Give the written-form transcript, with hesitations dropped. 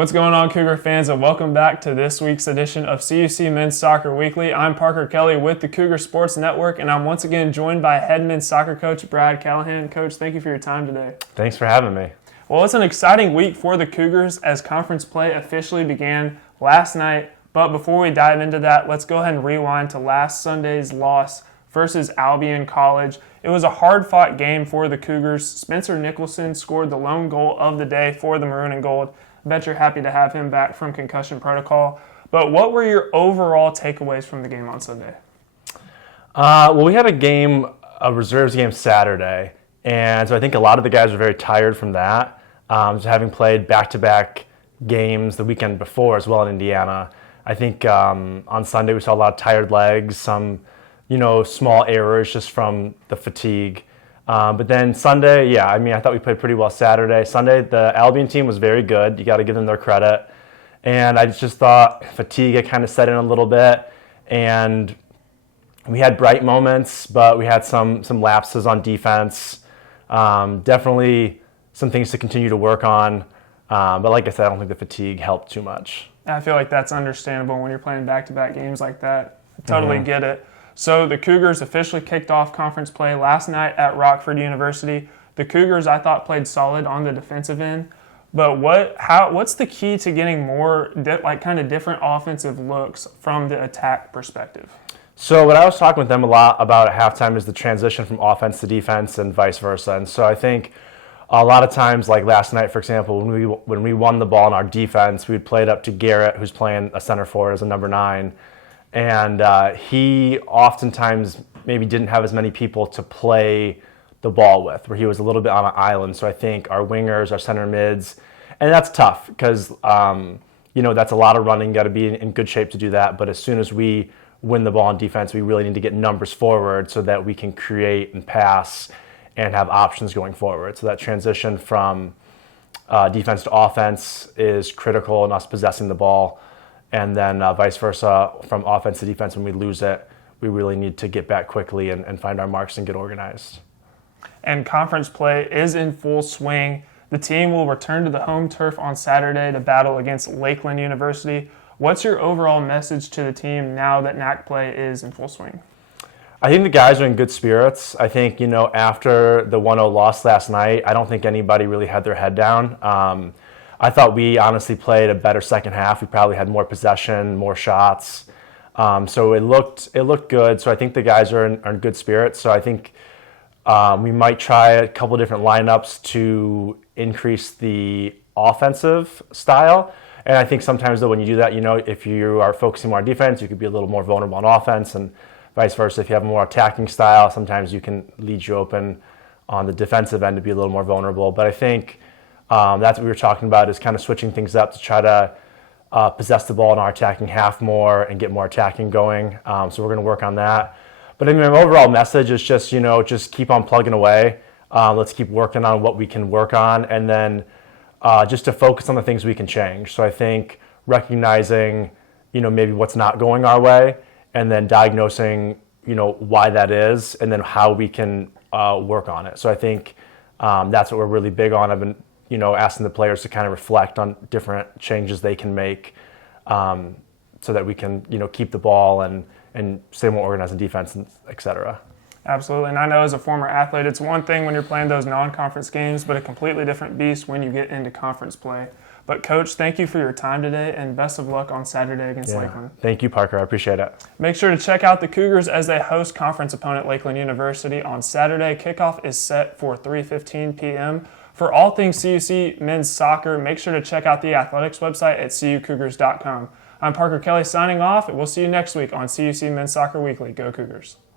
What's going on, Cougar fans, and welcome back to this week's edition of CUC Men's Soccer Weekly. I'm Parker Kelly with the Cougar Sports Network, and I'm once again joined by head men's soccer coach Brad Callahan. Coach, thank you for your time today. Thanks for having me. Well, it's an exciting week for the Cougars as conference play officially began last night. But before we dive into that, let's go ahead and rewind to last Sunday's loss versus Albion College. It was a hard-fought game for the Cougars. Spencer Nicholson scored the lone goal of the day for the Maroon and Gold. I bet you're happy to have him back from concussion protocol. But what were your overall takeaways from the game on Sunday? Well, we had a reserves game Saturday, and so I think a lot of the guys were very tired from that. So having played back-to-back games the weekend before as well in Indiana, I think on Sunday we saw a lot of tired legs, some small errors just from the fatigue. But then Sunday, I thought we played pretty well Saturday. Sunday, the Albion team was very good. You got to give them their credit. And I just thought fatigue had kind of set in a little bit. And we had bright moments, but we had some lapses on defense. Definitely some things to continue to work on. But like I said, I don't think the fatigue helped too much. I feel like that's understandable when you're playing back-to-back games like that. I totally get it. So the Cougars officially kicked off conference play last night at Rockford University. The Cougars, I thought, played solid on the defensive end. But what's the key to getting more different offensive looks from the attack perspective? So what I was talking with them a lot about at halftime is the transition from offense to defense and vice versa. And so I think a lot of times, like last night, for example, when we won the ball in our defense, we would play it up to Garrett, who's playing a center forward as a number 9. And he oftentimes maybe didn't have as many people to play the ball with, where he was a little bit on an island. So I think our wingers, our center mids, and that's tough because, that's a lot of running, got to be in good shape to do that. But as soon as we win the ball on defense, we really need to get numbers forward so that we can create and pass and have options going forward. So that transition from defense to offense is critical in us possessing the ball. And then vice versa, from offense to defense, when we lose it, we really need to get back quickly and find our marks and get organized. And conference play is in full swing. The team will return to the home turf on Saturday to battle against Lakeland University. What's your overall message to the team now that NAC play is in full swing? I think the guys are in good spirits. I think, after the 1-0 loss last night, I don't think anybody really had their head down. I thought we honestly played a better second half. We probably had more possession, more shots. So it looked good. So I think the guys are in good spirits. So I think we might try a couple different lineups to increase the offensive style. And I think sometimes, though, when you do that, if you are focusing more on defense, you could be a little more vulnerable on offense, and vice versa. If you have a more attacking style, sometimes you can lead you open on the defensive end to be a little more vulnerable. But I think that's what we were talking about, is kind of switching things up to try to possess the ball in our attacking half more and get more attacking going. So we're going to work on that. But I mean, my overall message is just, just keep on plugging away. Let's keep working on what we can work on, and then just to focus on the things we can change. So I think recognizing, maybe what's not going our way, and then diagnosing, why that is, and then how we can work on it. So I think that's what we're really big on. I've been asking the players to kind of reflect on different changes they can make so that we can, keep the ball and stay more organized in defense, et cetera. Absolutely. And I know as a former athlete, it's one thing when you're playing those non-conference games, but a completely different beast when you get into conference play. But, Coach, thank you for your time today, and best of luck on Saturday against Lakeland. Thank you, Parker. I appreciate it. Make sure to check out the Cougars as they host conference opponent Lakeland University on Saturday. Kickoff is set for 3:15 p.m. For all things CUC men's soccer, make sure to check out the athletics website at cucougars.com. I'm Parker Kelly signing off, and we'll see you next week on CUC Men's Soccer Weekly. Go Cougars.